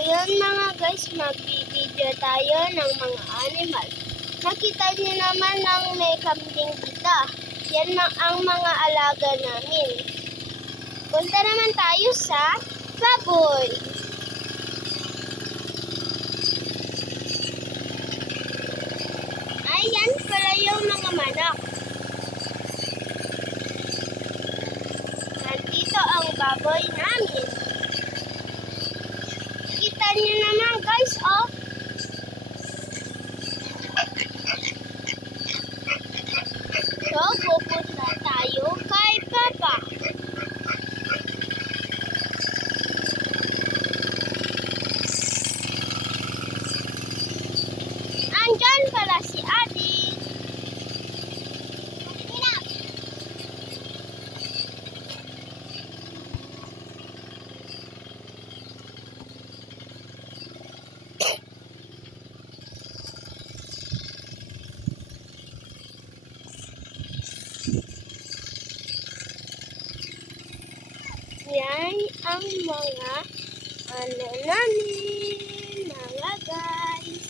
yun mga guys, magbibideo tayo ng mga animal. Nakita niyo naman ng may kambing dito. Yan ang mga alaga namin. Punta naman tayo sa baboy. Ayan pala yung mga manok. Nandito ang baboy namin. Kita niyo naman guys, oh. So, pupunta tayo kay Papa. Andyan pala si Adi. Yan ang mga namin, mga guys.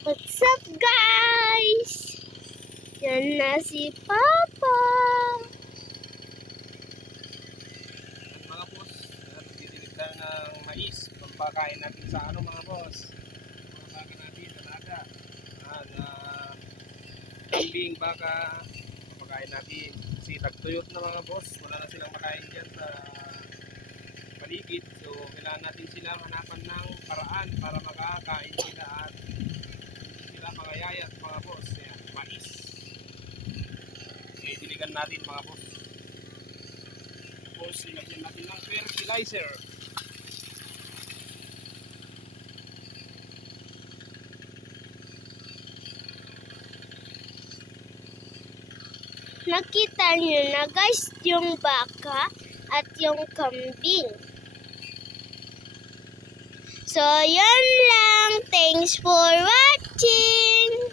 What's up guys? Yan na si Papa. Mga boss, nagtitinig tayo ng mais. Pagpakain natin sa ano mga boss? Pagpakain natin sa naga. Kambing, baka. Pagpakain natin. Kasi tagtuyot na mga boss. Wala na silang makain dyan sa paligid. So kailangan natin silang hanapan ng paraan para makakain sila at magayayat mga boss. Yan, mais. Diligan natin mga boss. Tapos ilagyan natin ng fertilizer. Nakita niyo na guys yung baka at yung kambing. So, yan lang. Thanks for watching.